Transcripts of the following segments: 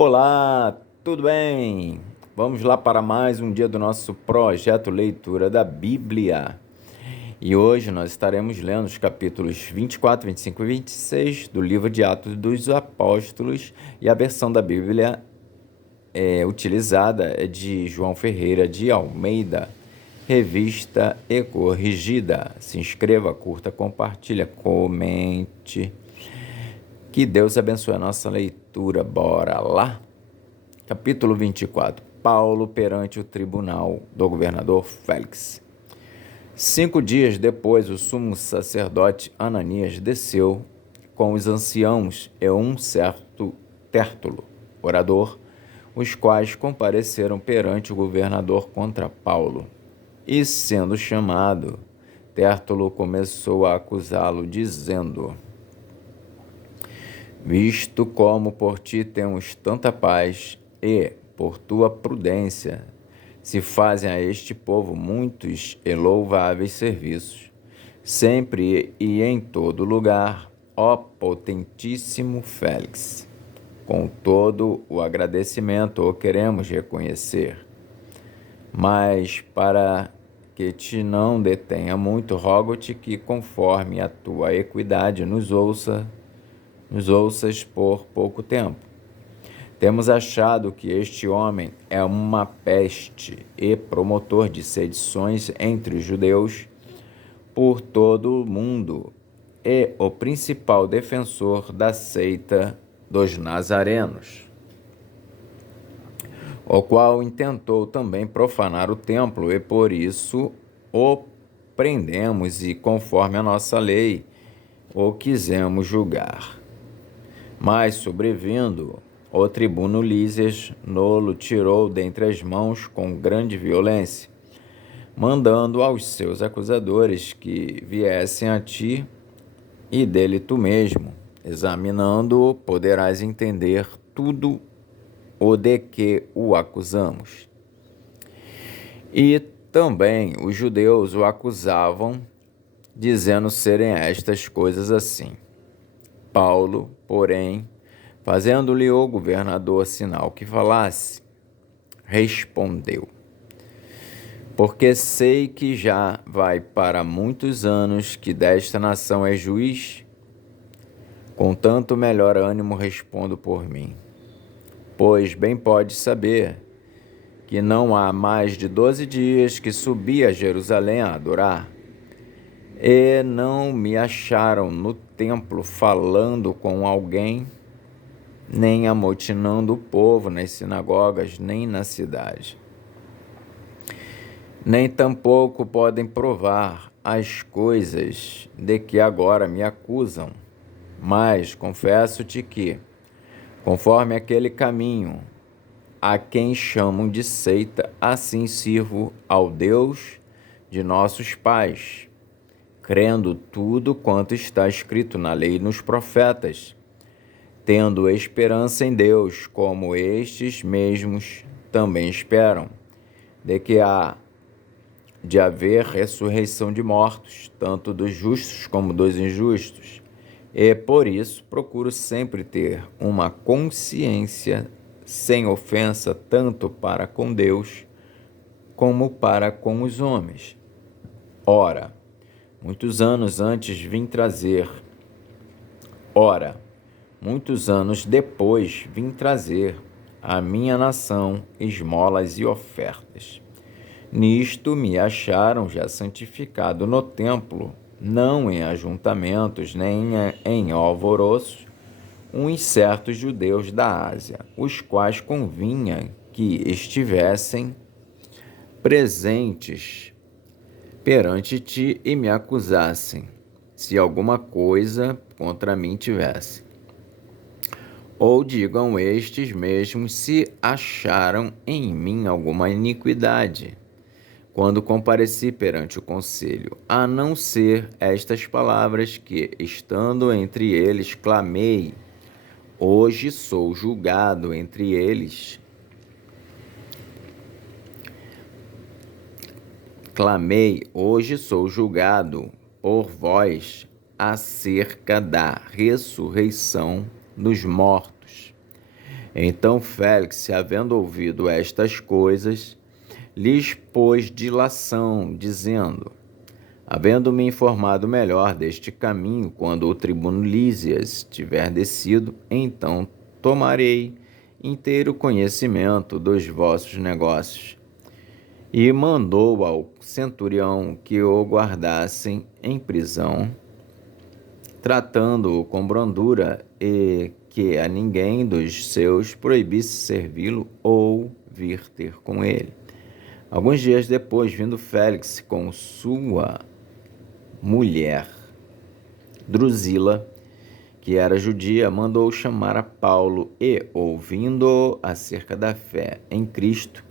Olá, tudo bem? Vamos lá para mais um dia do nosso projeto Leitura da Bíblia. E hoje nós estaremos lendo os capítulos 24, 25 e 26 do livro de Atos dos Apóstolos, e a versão da Bíblia utilizada é de João Ferreira de Almeida, revista e corrigida. Se inscreva, curta, compartilha, comente. Que Deus abençoe a nossa leitura. Bora lá? Capítulo 24. Paulo perante o tribunal do governador Félix. 5 dias depois, o sumo sacerdote Ananias desceu com os anciãos e um certo Tértulo, orador, os quais compareceram perante o governador contra Paulo. E, sendo chamado, Tértulo começou a acusá-lo, dizendo: visto como por ti temos tanta paz e, por tua prudência, se fazem a este povo muitos e louváveis serviços, sempre e em todo lugar, ó potentíssimo Félix. Com todo o agradecimento o queremos reconhecer. Mas, para que te não detenha muito, rogo-te que, conforme a tua equidade, nos ouças por pouco tempo. Temos achado que este homem é uma peste e promotor de sedições entre os judeus por todo o mundo e o principal defensor da seita dos nazarenos, o qual intentou também profanar o templo, e por isso o prendemos e, conforme a nossa lei, o quisemos julgar. Mas, sobrevindo, o tribuno Lísias nolo tirou dentre as mãos com grande violência, mandando aos seus acusadores que viessem a ti, e dele tu mesmo, examinando-o, poderás entender tudo o de que o acusamos. E também os judeus o acusavam, dizendo serem estas coisas assim. Paulo, porém, fazendo-lhe o governador sinal que falasse, respondeu: porque sei que já vai para muitos anos que desta nação é juiz, com tanto melhor ânimo respondo por mim. Pois bem podes saber que não há mais de 12 dias que subi a Jerusalém a adorar, e não me acharam no templo falando com alguém, nem amotinando o povo nas sinagogas, nem na cidade. Nem tampouco podem provar as coisas de que agora me acusam, mas confesso-te que, conforme aquele caminho a quem chamam de seita, assim sirvo ao Deus de nossos pais, crendo tudo quanto está escrito na lei e nos profetas, tendo esperança em Deus, como estes mesmos também esperam, de que há de haver ressurreição de mortos, tanto dos justos como dos injustos. E por isso procuro sempre ter uma consciência sem ofensa, tanto para com Deus como para com os homens. Ora, muitos anos depois vim trazer à minha nação esmolas e ofertas. Nisto me acharam já santificado no templo, não em ajuntamentos, nem em alvoroços, uns certos judeus da Ásia, os quais convinha que estivessem presentes perante ti e me acusassem, se alguma coisa contra mim tivesse. Ou digam estes mesmos se acharam em mim alguma iniquidade, quando compareci perante o conselho, a não ser estas palavras que, estando entre eles, clamei, hoje sou julgado entre eles. Clamei, hoje sou julgado por vós acerca da ressurreição dos mortos. Então Félix, havendo ouvido estas coisas, lhes pôs dilação, dizendo: havendo-me informado melhor deste caminho, quando o tribuno Lísias tiver descido, então tomarei inteiro conhecimento dos vossos negócios. E mandou ao centurião que o guardassem em prisão, tratando-o com brandura, e que a ninguém dos seus proibisse servi-lo ou vir ter com ele. Alguns dias depois, vindo Félix com sua mulher Drusila, que era judia, mandou chamar a Paulo e, ouvindo acerca da fé em Cristo,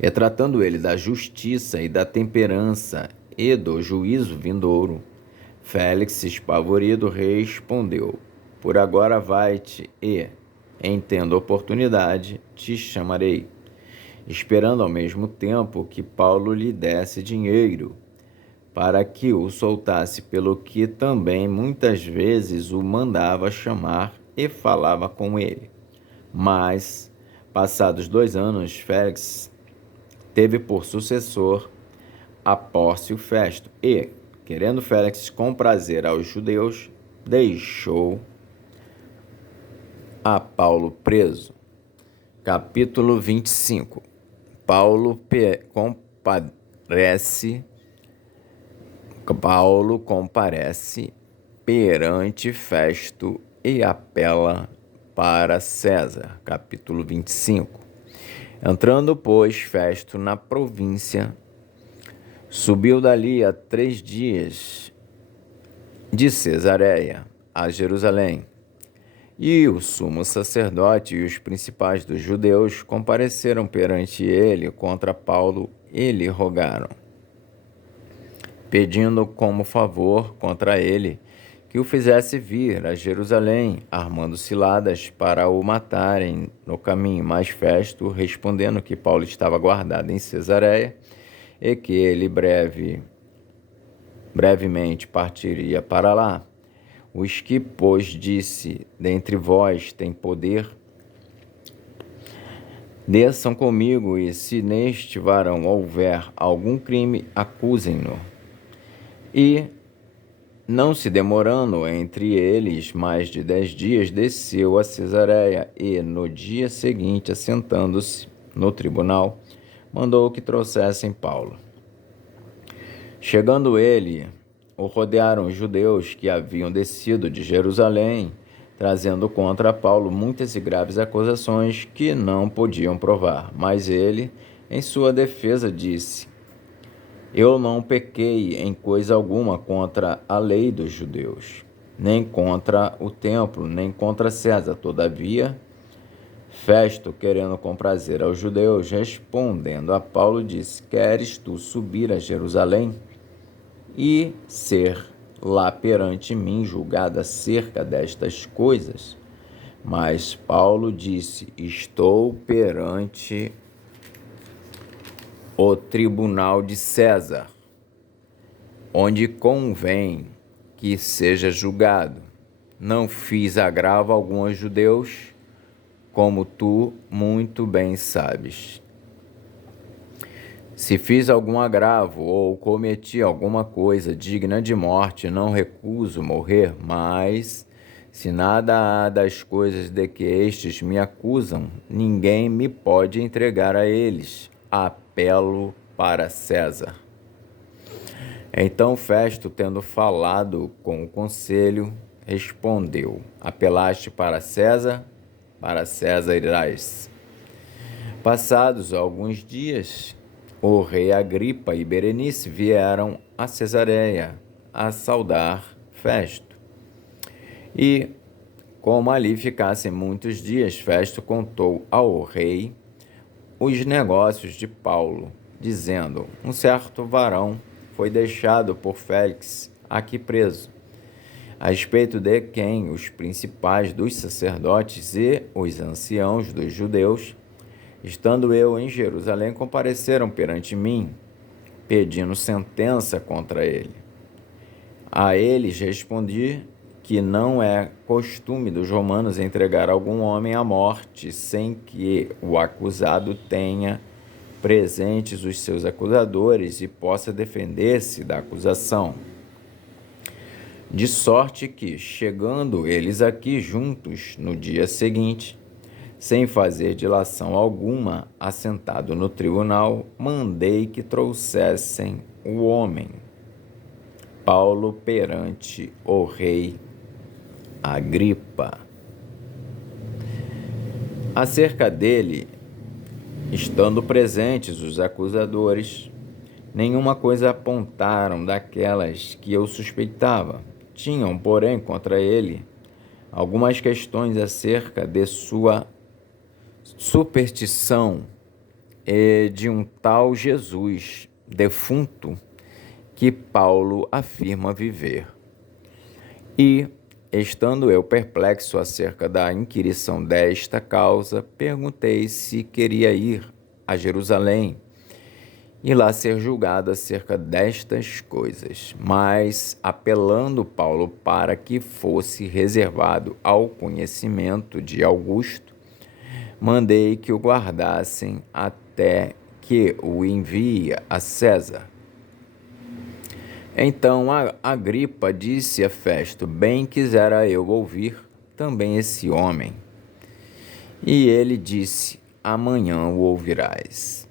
e tratando ele da justiça e da temperança e do juízo vindouro, Félix, espavorido, respondeu: por agora vai-te e, em tendo oportunidade, te chamarei, esperando ao mesmo tempo que Paulo lhe desse dinheiro, para que o soltasse, pelo que também muitas vezes o mandava chamar e falava com ele. Mas, passados 2 anos, Félix teve por sucessor a Pórcio Festo e, querendo Félix comprazer aos judeus, deixou a Paulo preso. Capítulo 25. Paulo comparece perante Festo e apela para César. Capítulo 25. Entrando, pois, Festo na província, subiu dali a 3 dias de Cesareia a Jerusalém. E o sumo sacerdote e os principais dos judeus compareceram perante ele contra Paulo e lhe rogaram, pedindo como favor contra ele que o fizesse vir a Jerusalém, armando ciladas para o matarem no caminho. Mas Festo, respondendo que Paulo estava guardado em Cesareia e que ele brevemente partiria para lá, os que, pois, disse: dentre vós tem poder, desçam comigo, e se neste varão houver algum crime, acusem-no. E, não se demorando entre eles mais de 10 dias, desceu a Cesareia e, no dia seguinte, assentando-se no tribunal, mandou que trouxessem Paulo. Chegando ele, o rodearam os judeus que haviam descido de Jerusalém, trazendo contra Paulo muitas e graves acusações que não podiam provar. Mas ele, em sua defesa, disse: eu não pequei em coisa alguma contra a lei dos judeus, nem contra o templo, nem contra César. Todavia, Festo, querendo comprazer aos judeus, respondendo a Paulo, disse: queres tu subir a Jerusalém e ser lá perante mim julgado acerca destas coisas? Mas Paulo disse: estou perante o tribunal de César, onde convém que seja julgado. Não fiz agravo algum aos judeus, como tu muito bem sabes. Se fiz algum agravo ou cometi alguma coisa digna de morte, não recuso morrer, mas se nada há das coisas de que estes me acusam, ninguém me pode entregar a eles. Apelo para César. Então Festo, tendo falado com o conselho, respondeu: apelaste para César irás. Passados alguns dias, o rei Agripa e Berenice vieram a Cesareia a saudar Festo. E, como ali ficassem muitos dias, Festo contou ao rei os negócios de Paulo, dizendo: um certo varão foi deixado por Félix aqui preso, a respeito de quem os principais dos sacerdotes e os anciãos dos judeus, estando eu em Jerusalém, compareceram perante mim, pedindo sentença contra ele. A eles respondi que não é costume dos romanos entregar algum homem à morte sem que o acusado tenha presentes os seus acusadores e possa defender-se da acusação. De sorte que, chegando eles aqui juntos no dia seguinte, sem fazer dilação alguma, assentado no tribunal, mandei que trouxessem o homem, Paulo, perante o rei Agripa. Acerca dele, estando presentes os acusadores, nenhuma coisa apontaram daquelas que eu suspeitava. Tinham, porém, contra ele algumas questões acerca de sua superstição e de um tal Jesus defunto que Paulo afirma viver. E, estando eu perplexo acerca da inquirição desta causa, perguntei se queria ir a Jerusalém e lá ser julgado acerca destas coisas. Mas, apelando Paulo para que fosse reservado ao conhecimento de Augusto, mandei que o guardassem até que o envie a César. Então Agripa disse a Festo: bem quisera eu ouvir também esse homem. E ele disse: amanhã o ouvirás.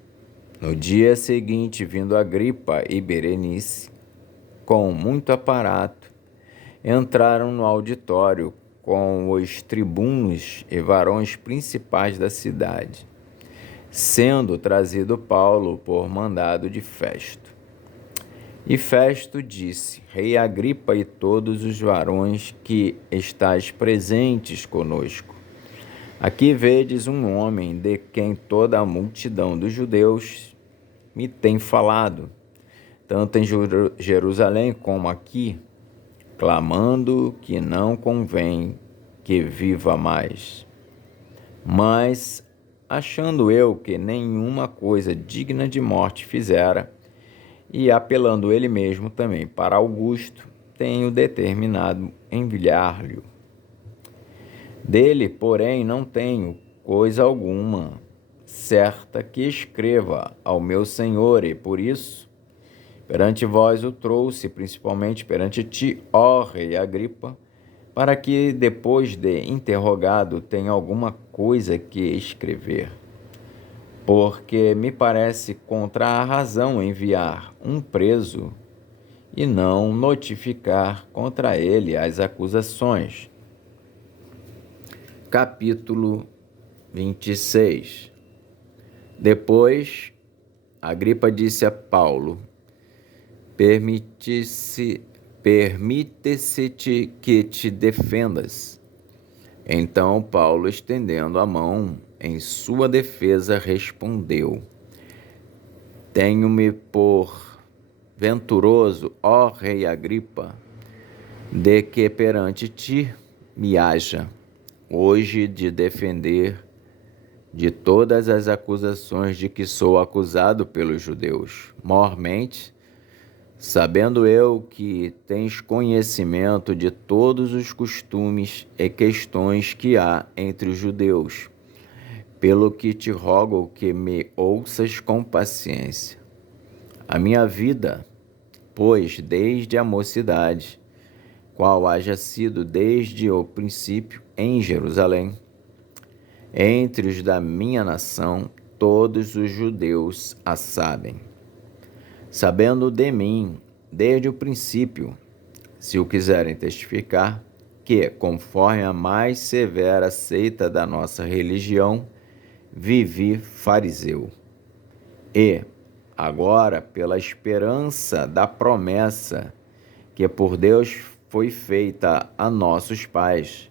No dia seguinte, vindo Agripa e Berenice, com muito aparato, entraram no auditório com os tribunos e varões principais da cidade, sendo trazido Paulo por mandado de Festo. E Festo disse: Rei Agripa e todos os varões que estáis presentes conosco, aqui vedes um homem de quem toda a multidão dos judeus me tem falado, tanto em Jerusalém como aqui, clamando que não convém que viva mais. Mas, achando eu que nenhuma coisa digna de morte fizera, e apelando ele mesmo também para Augusto, tenho determinado enviar-lhe. Dele, porém, não tenho coisa alguma certa que escreva ao meu senhor, e por isso, perante vós o trouxe, principalmente perante ti, ó rei Agripa, para que, depois de interrogado, tenha alguma coisa que escrever. Porque me parece contra a razão enviar um preso e não notificar contra ele as acusações. Capítulo 26. Depois, Agripa disse a Paulo: permite-se-te que te defendas. Então Paulo, estendendo a mão em sua defesa, respondeu: Tenho-me por venturoso, ó rei Agripa, de que perante ti me haja hoje de defender de todas as acusações de que sou acusado pelos judeus, mormente, sabendo eu que tens conhecimento de todos os costumes e questões que há entre os judeus, pelo que te rogo que me ouças com paciência. A minha vida, pois, desde a mocidade, qual haja sido desde o princípio em Jerusalém, entre os da minha nação, todos os judeus a sabem, sabendo de mim desde o princípio, se o quiserem testificar, que, conforme a mais severa seita da nossa religião, vivi fariseu. E, agora, pela esperança da promessa que por Deus foi feita a nossos pais,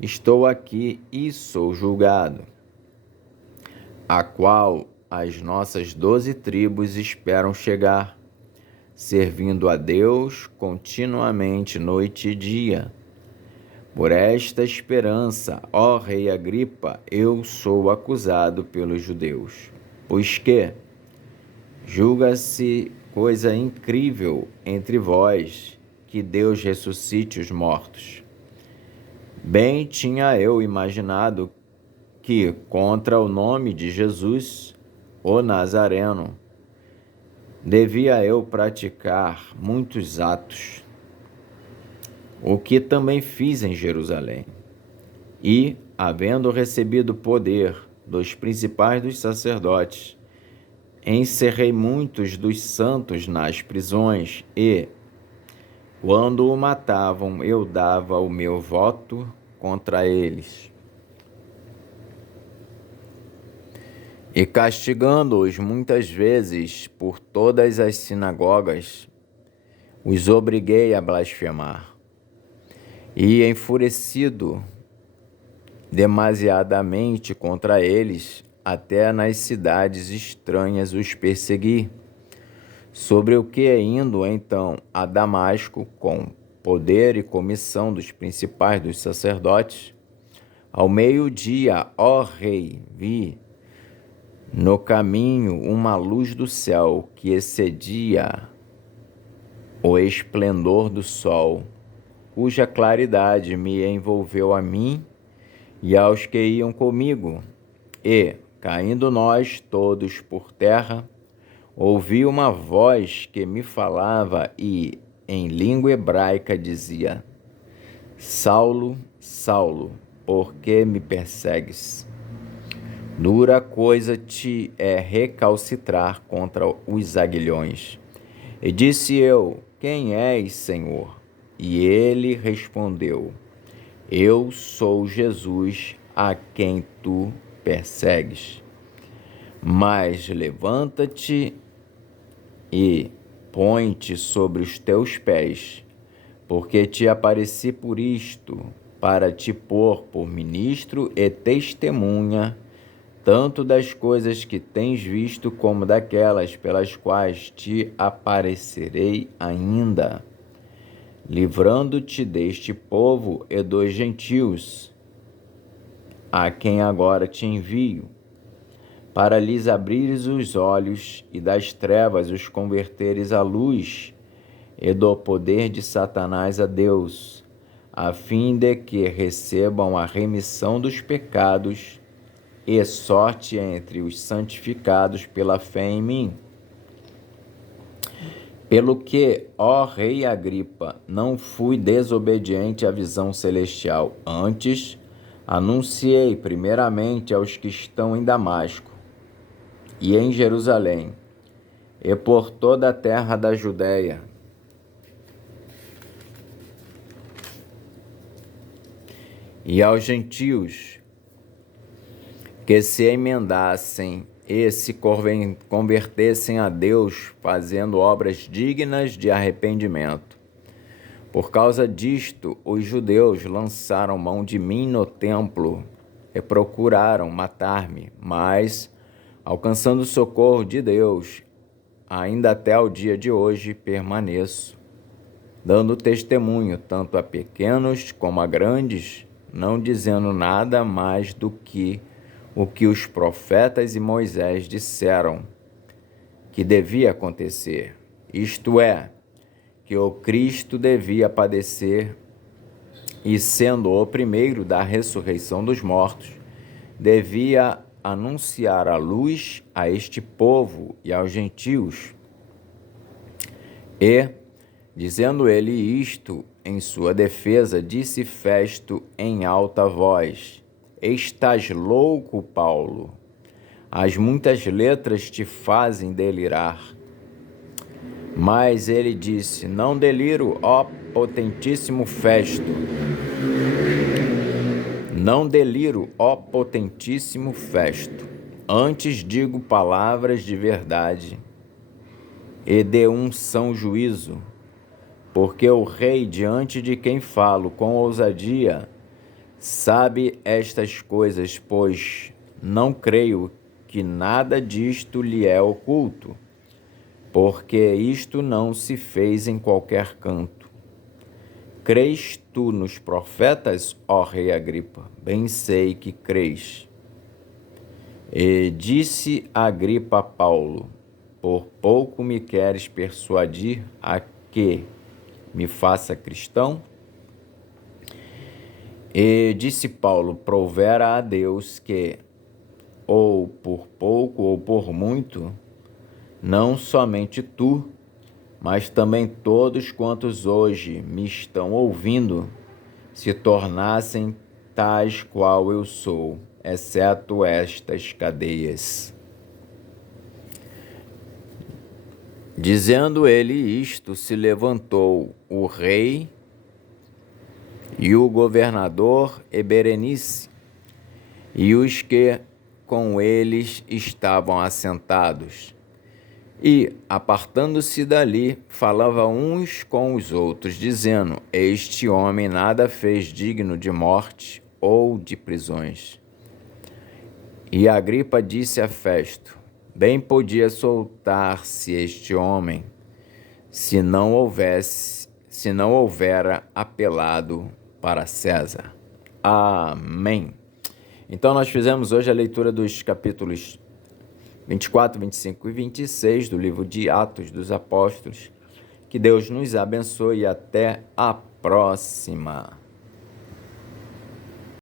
estou aqui e sou julgado, a qual as nossas 12 tribos esperam chegar, servindo a Deus continuamente noite e dia. Por esta esperança, ó rei Agripa, eu sou acusado pelos judeus, pois que julga-se coisa incrível entre vós que Deus ressuscite os mortos, Bem tinha eu imaginado que, contra o nome de Jesus, o Nazareno, devia eu praticar muitos atos, o que também fiz em Jerusalém. E, havendo recebido poder dos principais dos sacerdotes, encerrei muitos dos santos nas prisões e, quando o matavam, eu dava o meu voto contra eles. E castigando-os muitas vezes por todas as sinagogas, os obriguei a blasfemar. E, enfurecido demasiadamente contra eles, até nas cidades estranhas os persegui, sobre o que, indo então a Damasco com poder e comissão dos principais dos sacerdotes, ao meio-dia, ó rei, vi no caminho uma luz do céu que excedia o esplendor do sol, cuja claridade me envolveu a mim e aos que iam comigo. E, caindo nós todos por terra, ouvi uma voz que me falava e, em língua hebraica, dizia: Saulo, Saulo, por que me persegues? Dura coisa te é recalcitrar contra os aguilhões. E disse eu: Quem és, Senhor? E ele respondeu: Eu sou Jesus, a quem tu persegues. Mas levanta-te e põe-te sobre os teus pés, porque te apareci por isto, para te pôr por ministro e testemunha, tanto das coisas que tens visto, como daquelas pelas quais te aparecerei ainda, livrando-te deste povo e dos gentios, a quem agora te envio, para lhes abrires os olhos e das trevas os converteres à luz, e do poder de Satanás a Deus, a fim de que recebam a remissão dos pecados e sorte entre os santificados pela fé em mim. Pelo que, ó rei Agripa, não fui desobediente à visão celestial, antes anunciei primeiramente aos que estão em Damasco e em Jerusalém, e por toda a terra da Judéia, e aos gentios, que se emendassem e se convertessem a Deus, fazendo obras dignas de arrependimento. Por causa disto, os judeus lançaram mão de mim no templo e procuraram matar-me, mas, alcançando o socorro de Deus, ainda até ao dia de hoje permaneço, dando testemunho tanto a pequenos como a grandes, não dizendo nada mais do que o que os profetas e Moisés disseram que devia acontecer, isto é, que o Cristo devia padecer e, sendo o primeiro da ressurreição dos mortos, devia anunciar a luz a este povo e aos gentios. E, dizendo ele isto em sua defesa, disse Festo em alta voz: Estás louco, Paulo? As muitas letras te fazem delirar. Mas ele disse: Não deliro, ó potentíssimo Festo. Não deliro, ó potentíssimo Festo. Antes digo palavras de verdade e de um são juízo, porque o rei diante de quem falo com ousadia sabe estas coisas, pois não creio que nada disto lhe é oculto, porque isto não se fez em qualquer canto. Crês tu nos profetas, ó rei Agripa? Bem sei que crês. E disse Agripa a Paulo: Por pouco me queres persuadir a que me faça cristão? E disse Paulo: provera a Deus que, ou por pouco ou por muito, não somente tu, mas também todos quantos hoje me estão ouvindo, se tornassem tais qual eu sou, exceto estas cadeias. Dizendo ele isto, se levantou o rei e o governador e Berenice, e os que com eles estavam assentados. E, apartando-se dali, falava uns com os outros, dizendo: este homem nada fez digno de morte ou de prisões. E Agripa disse a Festo: bem podia soltar-se este homem, se não houvera apelado para César. Amém. Então nós fizemos hoje a leitura dos capítulos 24, 25 e 26 do livro de Atos dos Apóstolos. Que Deus nos abençoe e até a próxima.